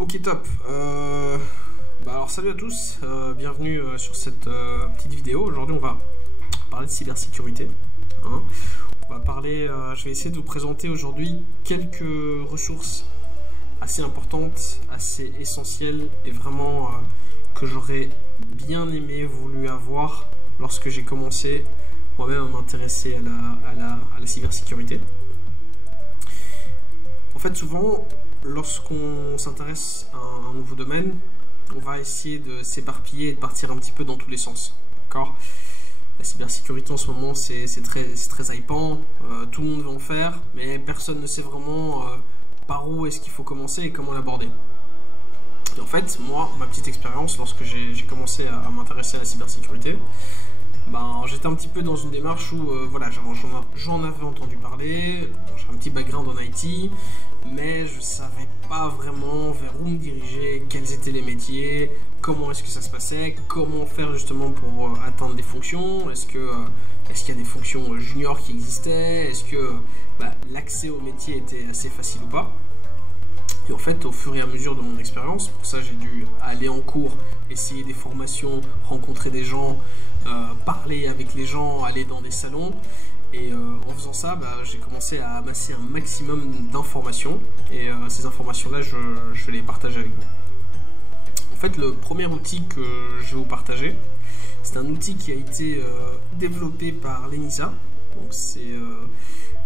Ok, top. Alors salut à tous, bienvenue sur cette petite vidéo. Aujourd'hui on va parler de cybersécurité. On va parler, je vais essayer de vous présenter aujourd'hui quelques ressources assez importantes, assez essentielles et vraiment que j'aurais bien aimé voulu avoir lorsque j'ai commencé moi-même à m'intéresser à la cybersécurité. En fait, souvent, lorsqu'on s'intéresse à un nouveau domaine, on va essayer de s'éparpiller et de partir un petit peu dans tous les sens. D'accord ? La cybersécurité en ce moment, c'est très hypant, tout le monde veut en faire, mais personne ne sait vraiment par où est-ce qu'il faut commencer et comment l'aborder. Et en fait, moi, ma petite expérience, lorsque j'ai commencé à m'intéresser à la cybersécurité, j'étais un petit peu dans une démarche où voilà, j'en avais entendu parler, j'ai un petit background en IT, mais je savais pas vraiment vers où me diriger, quels étaient les métiers, comment est-ce que ça se passait, comment faire justement pour atteindre des fonctions, est-ce qu'il y a des fonctions juniors qui existaient, est-ce que l'accès au métier était assez facile ou pas. Et en fait, au fur et à mesure de mon expérience, pour ça j'ai dû aller en cours, essayer des formations, rencontrer des gens, parler avec les gens, aller dans des salons. Et en faisant ça, j'ai commencé à amasser un maximum d'informations. Et ces informations-là, je vais les partager avec vous. En fait, le premier outil que je vais vous partager, c'est un outil qui a été développé par l'ENISA. Donc c'est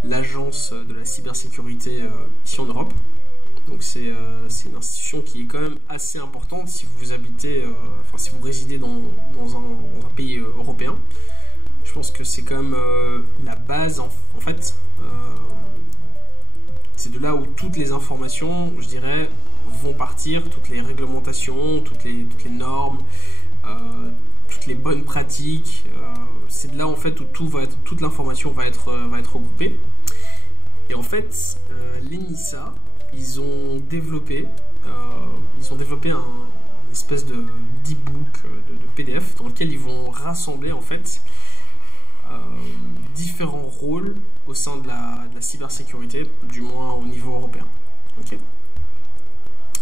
l'agence de la cybersécurité ici en Europe. Donc c'est une institution qui est quand même assez importante si vous habitez, si vous résidez dans un pays européen. Je pense que c'est quand même la base, en fait. C'est de là où toutes les informations, je dirais, vont partir, toutes les réglementations, toutes les normes, toutes les bonnes pratiques. C'est de là en fait où toute l'information va être regroupée. Et en fait, l'ENISA, ils ont développé une espèce d'e-book, de PDF, dans lequel ils vont rassembler en fait différents rôles au sein de la cybersécurité, du moins au niveau européen. Okay.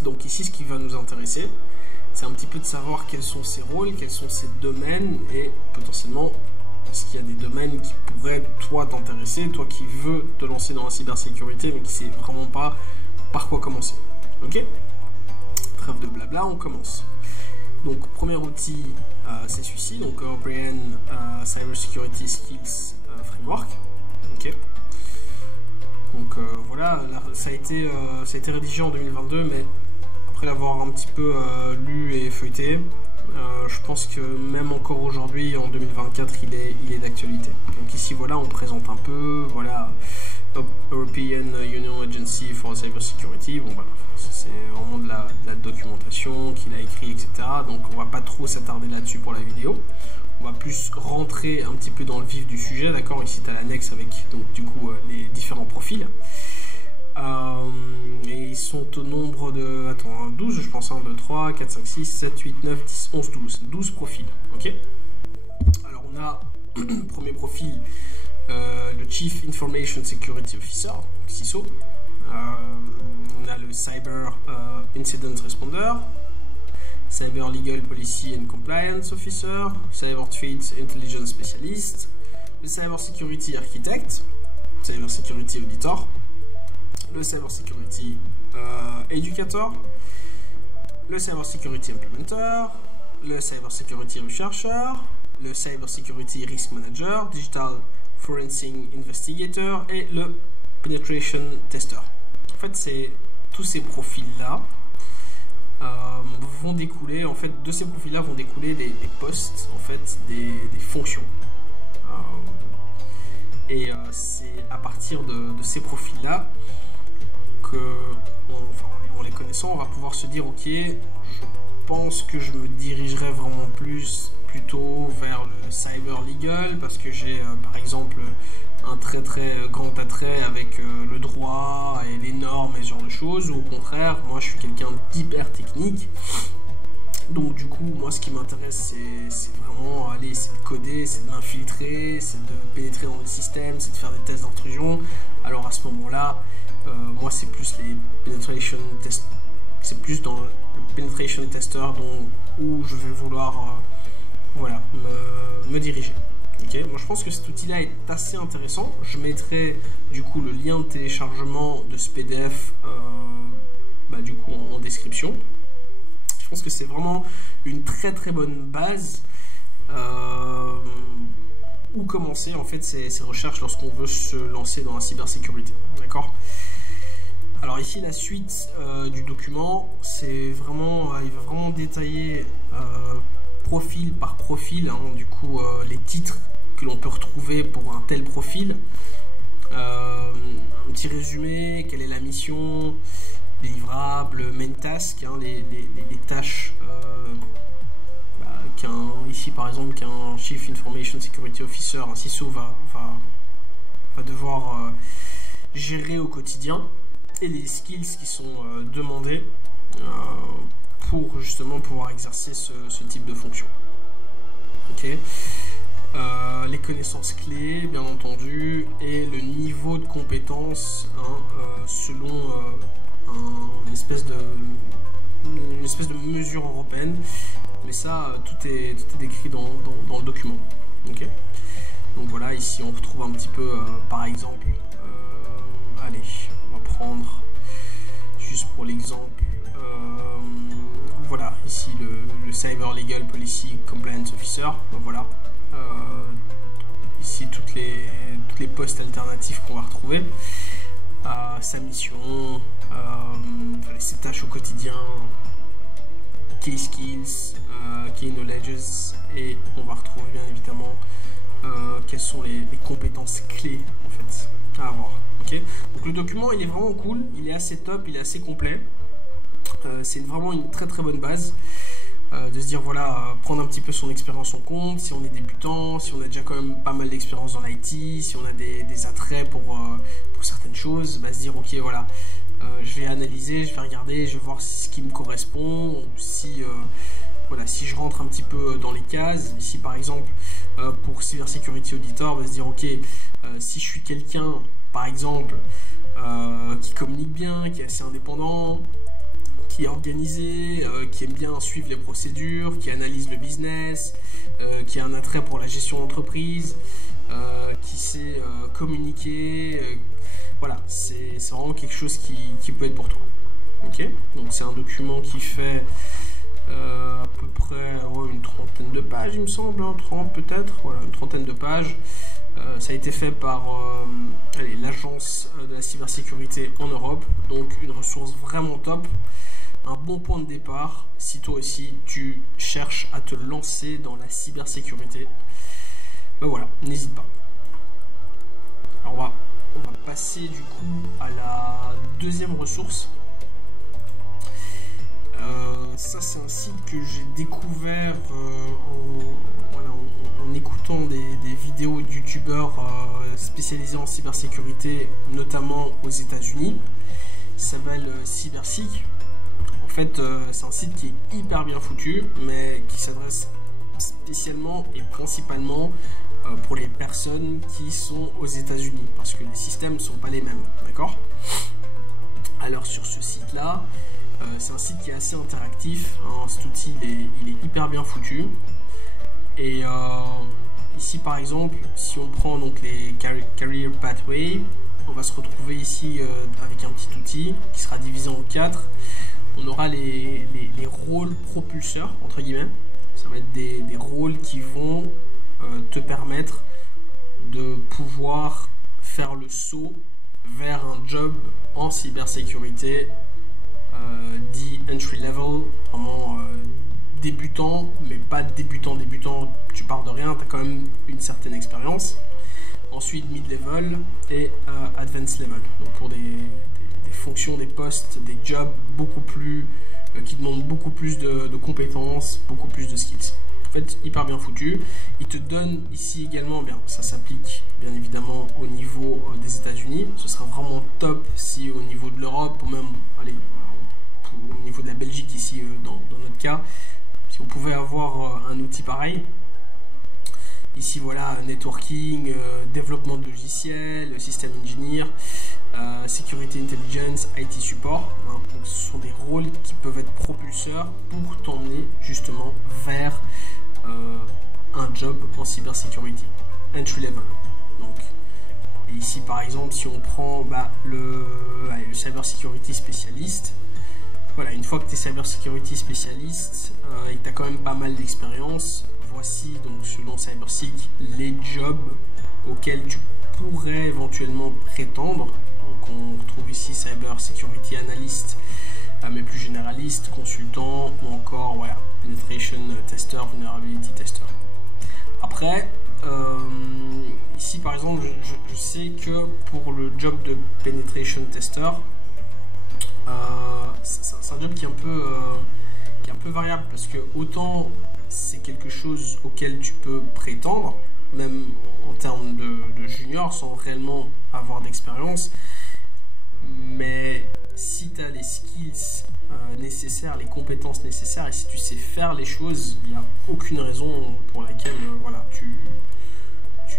Donc ici, ce qui va nous intéresser, c'est un petit peu de savoir quels sont ces rôles, quels sont ces domaines, et potentiellement, est-ce qu'il y a des domaines qui pourraient, toi, t'intéresser, toi qui veux te lancer dans la cybersécurité, mais qui ne sais vraiment pas par quoi commencer. Ok ? Trêve de blabla, on commence. Donc, premier outil, c'est celui-ci, donc European Cybersecurity Skills Framework. Ok. Donc voilà, là, ça a été rédigé en 2022, mais après l'avoir un petit peu lu et feuilleté, je pense que même encore aujourd'hui, en 2024, il est d'actualité. Donc ici, voilà, on présente un peu, voilà, European Union Agency for Cybersecurity. Bon, voilà, c'est vraiment de la documentation qu'il a écrit, etc. Donc on va pas trop s'attarder là-dessus pour la vidéo. On va plus rentrer un petit peu dans le vif du sujet, d'accord. Ici, tu as l'annexe avec, donc, du coup, les différents profils. Et ils sont au nombre de, 12, je pense, 1, 2, 3, 4, 5, 6, 7, 8, 9, 10, 11, 12. 12 profils, ok. Alors, on a, premier profil, le Chief Information Security Officer, CISO. On a le Cyber Incident Responder, Cyber Legal Policy and Compliance Officer, Cyber Threat Intelligence Specialist, le Cyber Security Architect, Cyber Security Auditor, le Cyber Security Educator, le Cyber Security Implementer, le Cyber Security Researcher, le Cyber Security Risk Manager, Digital Forensic Investigator et le Penetration Tester. En fait, c'est tous ces profils-là vont découler, en fait, de ces profils-là vont découler des postes, en fait, des fonctions. C'est à partir de ces profils-là que, en les connaissant, on va pouvoir se dire, ok, je pense que je me dirigerai vraiment plutôt vers le cyber legal parce que j'ai par exemple un très grand attrait avec le droit et les normes et ce genre de choses, ou au contraire, moi je suis quelqu'un d'hyper technique. Donc du coup, moi ce qui m'intéresse, c'est vraiment c'est de coder, c'est de m'infiltrer, c'est de pénétrer dans le système, c'est de faire des tests d'intrusion. Alors à ce moment-là, moi c'est plus les penetration c'est plus dans le penetration tester où je vais vouloir voilà, me diriger. Okay. Moi, je pense que cet outil-là est assez intéressant. Je mettrai du coup le lien de téléchargement de ce PDF du coup en description. Je pense que c'est vraiment une très très bonne base où commencer en fait ces recherches lorsqu'on veut se lancer dans la cybersécurité. D'accord ? Alors ici la suite du document, c'est vraiment, il va vraiment détailler profil par profil, hein, du coup les titres que l'on peut retrouver pour un tel profil, un petit résumé, quelle est la mission, les livrables, main task, hein, les tâches ici par exemple qu'un Chief Information Security Officer, un CISO va devoir gérer au quotidien, et les skills qui sont demandés pour justement pouvoir exercer ce type de fonction. Okay. Les connaissances clés, bien entendu, et le niveau de compétence, hein, selon une espèce de mesure européenne. Mais ça, tout est décrit dans le document. Okay. Donc voilà, ici on retrouve un petit peu, par exemple, allez, on va prendre, juste pour l'exemple, voilà, ici le Cyber Legal Policy Compliance Officer, voilà, ici toutes les postes alternatifs qu'on va retrouver, sa mission, ses tâches au quotidien, key skills, key knowledges, et on va retrouver bien évidemment quelles sont les compétences clés en fait à avoir. Okay. Donc le document il est vraiment cool, il est assez top, il est assez complet. C'est vraiment une très très bonne base de se dire voilà, prendre un petit peu son expérience en compte, si on est débutant, si on a déjà quand même pas mal d'expérience dans l'IT, si on a des attraits pour certaines choses, se dire ok voilà, je vais analyser, je vais regarder, je vais voir ce qui me correspond, si voilà, si je rentre un petit peu dans les cases. Ici par exemple pour Cybersecurity Auditor, on va se dire ok, si je suis quelqu'un par exemple qui communique bien, qui est assez indépendant, qui est organisé, qui aime bien suivre les procédures, qui analyse le business, qui a un attrait pour la gestion d'entreprise, qui sait communiquer, voilà, c'est vraiment quelque chose qui peut être pour toi. Okay. Donc c'est un document qui fait à peu près une trentaine de pages, il me semble, hein, 30 peut-être, voilà, une trentaine de pages. Ça a été fait par l'agence de la cybersécurité en Europe, donc une ressource vraiment top, un bon point de départ si toi aussi tu cherches à te lancer dans la cybersécurité. Ben voilà, n'hésite pas. Alors on va passer du coup à la deuxième ressource. Ça c'est un site que j'ai découvert en écoutant des vidéos de youtubeurs spécialisés en cybersécurité, notamment aux États-Unis. Il s'appelle CyberSeek. En fait, c'est un site qui est hyper bien foutu, mais qui s'adresse spécialement et principalement pour les personnes qui sont aux États-Unis, parce que les systèmes ne sont pas les mêmes, d'accord ? Alors sur ce site-là, c'est un site qui est assez interactif, hein, cet outil il est hyper bien foutu. Et ici par exemple, si on prend donc les Career Pathway, on va se retrouver ici avec un petit outil qui sera divisé en 4. On aura les rôles propulseurs, entre guillemets. Ça va être des rôles qui vont te permettre de pouvoir faire le saut vers un job en cybersécurité dit entry level, vraiment débutant, mais pas débutant, tu pars de rien, tu as quand même une certaine expérience. Ensuite mid-level et advanced level, donc pour des fonctions, des postes, des jobs beaucoup plus qui demandent beaucoup plus de compétences, beaucoup plus de skills. En fait, hyper bien foutu. Il te donne ici également, bien, ça s'applique bien évidemment au niveau des États-Unis. Ce sera vraiment top si au niveau de l'Europe ou même allez, au niveau de la Belgique ici dans notre cas, si on pouvait avoir un outil pareil. Ici voilà, networking, développement de logiciels, système engineer, security intelligence, IT support. Hein, donc ce sont des rôles qui peuvent être propulseurs pour t'emmener justement vers un job en cybersécurité, entry level. Donc, et ici par exemple, si on prend le cybersecurity spécialiste, voilà, une fois que tu es cybersecurity spécialiste et que tu as quand même pas mal d'expérience, voici donc selon CyberSec les jobs auxquels tu pourrais éventuellement prétendre. Donc on retrouve ici cybersecurity analyst, mais plus généraliste, consultant ou encore voilà, penetration tester, vulnerability tester. Après, ici par exemple, je sais que pour le job de penetration tester, c'est un job qui est un peu variable parce que autant c'est quelque chose auquel tu peux prétendre, même en termes de junior, sans réellement avoir d'expérience, mais si tu as les skills nécessaires, les compétences nécessaires, et si tu sais faire les choses, il n'y a aucune raison pour laquelle voilà, tu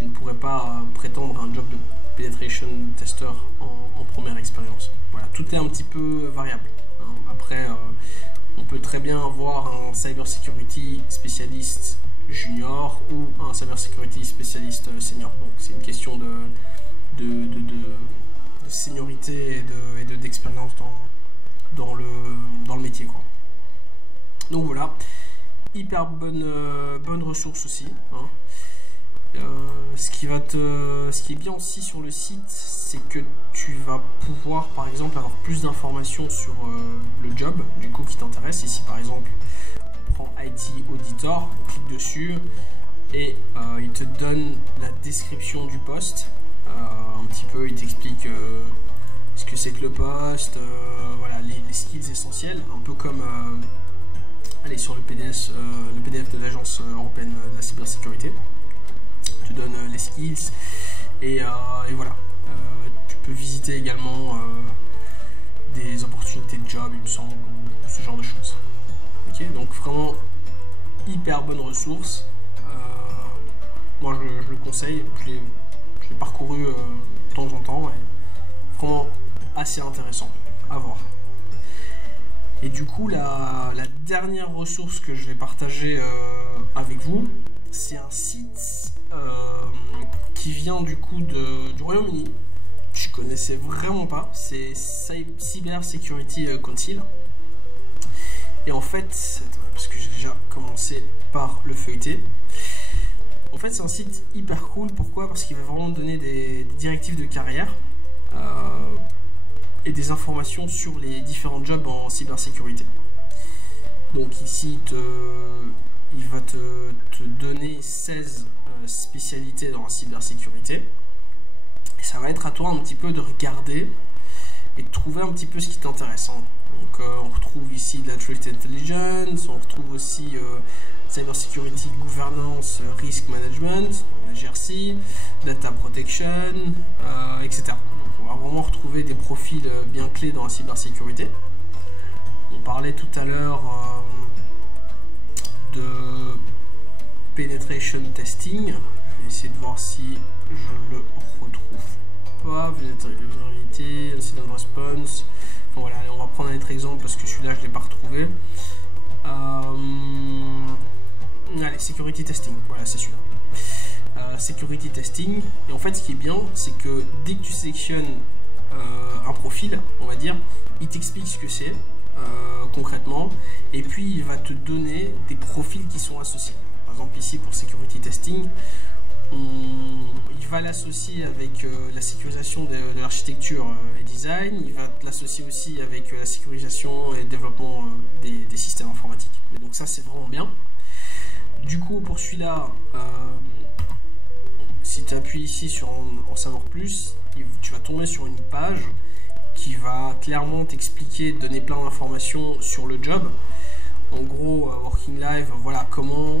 ne pourrais pas prétendre un job de penetration tester en première expérience. Voilà, tout est un petit peu variable. Après, on peut très bien avoir un cybersecurity spécialiste junior ou un cybersecurity spécialiste senior. Donc c'est une question de seniorité et d'expérience dans le métier, quoi. Donc voilà, hyper bonne ressource aussi, hein. Ce qui est bien aussi sur le site, c'est que tu vas pouvoir par exemple avoir plus d'informations sur le job du coup qui t'intéresse. Ici par exemple, on prend IT Auditor, on clique dessus et il te donne la description du poste. Un petit peu, il t'explique ce que c'est que le poste, voilà, les skills essentiels, un peu comme allez, sur le PDF de l'Agence européenne de la cybersécurité. Tu donnes les skills et voilà. Tu peux visiter également des opportunités de job, il me semble, ou ce genre de choses. Ok, donc vraiment hyper bonne ressource. Moi je le conseille, je l'ai parcouru de temps en temps et vraiment assez intéressant à voir. Et du coup la dernière ressource que je vais partager avec vous, c'est un site qui vient du coup du Royaume-Uni. Je connaissais vraiment pas, c'est Cyber Security Council. Et en fait, parce que j'ai déjà commencé par le feuilleter, en fait c'est un site hyper cool. Pourquoi? Parce qu'il va vraiment donner des directives de carrière et des informations sur les différents jobs en cybersécurité. Donc ici il va te donner 16 spécialités dans la cybersécurité. Et ça va être à toi un petit peu de regarder et de trouver un petit peu ce qui t'intéresse. Donc on retrouve ici de la Threat Intelligence, on retrouve aussi Cybersecurity Governance, Risk Management, la GRC, Data Protection, etc. Donc on va vraiment retrouver des profils bien clés dans la cybersécurité. On parlait tout à l'heure de penetration testing. Je vais essayer de voir si je le retrouve pas. Vulnerabilité, incident response. Enfin, voilà, on va prendre un autre exemple parce que celui-là je l'ai pas retrouvé. Allez, security testing. Voilà, c'est celui-là. Security testing. Et en fait, ce qui est bien, c'est que dès que tu sélectionnes un profil, on va dire, il t'explique ce que c'est. Concrètement, et puis il va te donner des profils qui sont associés. Par exemple ici pour security testing, il va l'associer avec la sécurisation de l'architecture et design, il va l'associer aussi avec la sécurisation et le développement des systèmes informatiques. Et donc ça c'est vraiment bien. Du coup pour celui-là, si tu appuies ici sur en savoir plus, tu vas tomber sur une page qui va clairement t'expliquer, donner plein d'informations sur le job. En gros, Working Live, voilà comment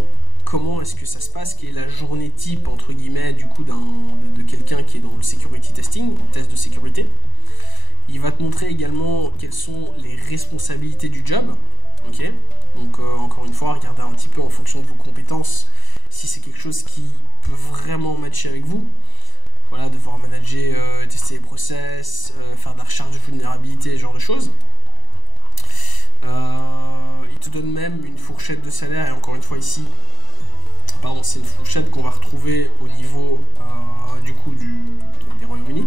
est-ce que ça se passe, quelle est la journée type entre guillemets du coup de quelqu'un qui est dans le security testing, le test de sécurité. Il va te montrer également quelles sont les responsabilités du job. Ok, donc encore une fois, regardez un petit peu en fonction de vos compétences si c'est quelque chose qui peut vraiment matcher avec vous. Voilà, devoir manager, tester les process, faire de la recherche de vulnérabilité, ce genre de choses. te donne même une fourchette de salaire, et encore une fois ici, pardon, c'est une fourchette qu'on va retrouver au niveau du coup des Royaumes-Unis.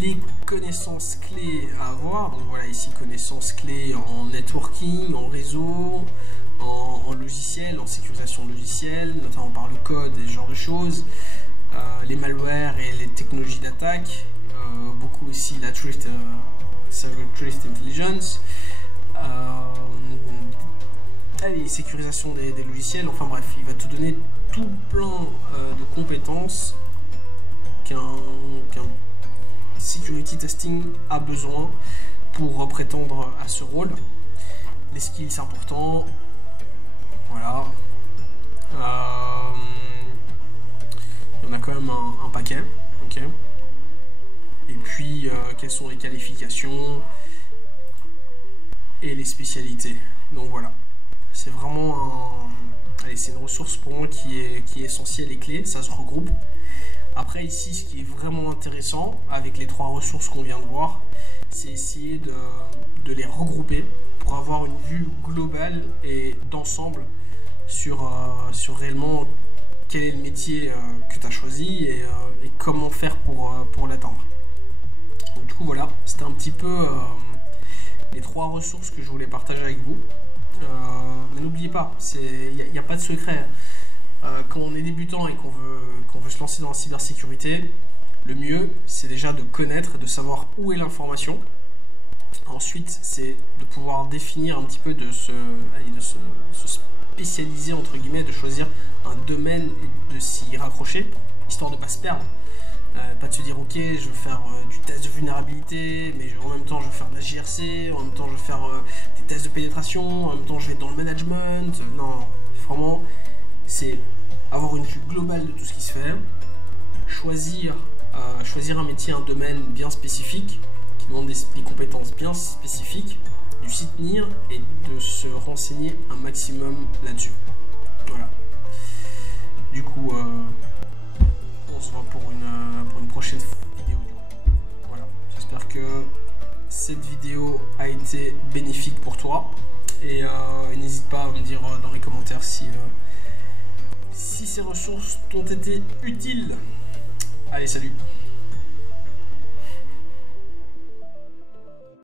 Les connaissances clés à avoir, donc voilà ici connaissances clés en networking, en réseau, en logiciel, en sécurisation logicielle, notamment par le code et ce genre de choses, les malwares et les technologies d'attaque, beaucoup aussi la cyber threat intelligence, les sécurisations des logiciels, enfin bref, il va te donner tout plein de compétences qu'un security testing a besoin pour prétendre à ce rôle. Les skills importants, voilà. Il y en a quand même un paquet, ok. Et puis, quelles sont les qualifications et les spécialités. Donc voilà, c'est vraiment c'est une ressource pour moi qui est essentielle et clé, ça se regroupe. Après ici, ce qui est vraiment intéressant avec les 3 ressources qu'on vient de voir, c'est essayer de les regrouper pour avoir une vue globale et d'ensemble sur réellement quel est le métier que tu as choisi et comment faire pour l'atteindre. Du coup voilà, c'était un petit peu les 3 ressources que je voulais partager avec vous. Mais n'oubliez pas, il n'y a pas de secret. Quand on est débutant et qu'on veut se lancer dans la cybersécurité, le mieux c'est déjà de connaître, de savoir où est l'information. Ensuite, c'est de pouvoir définir un petit peu, de se spécialiser entre guillemets, de choisir un domaine et de s'y raccrocher, histoire de ne pas se perdre. Pas de se dire ok, je vais faire du test de vulnérabilité, mais en même temps je vais faire de la JRC, en même temps je vais faire des tests de pénétration, en même temps je vais être dans le management. Non, vraiment, c'est avoir une vue globale de tout ce qui se fait, choisir un métier, un domaine bien spécifique, qui demande des compétences bien spécifiques, de s'y tenir et de se renseigner un maximum là-dessus. Voilà. Du coup, on se voit pour une prochaine vidéo. Voilà. J'espère que cette vidéo a été bénéfique pour toi. Et n'hésite pas à me dire dans les commentaires si ces ressources t'ont été utiles. Allez, salut!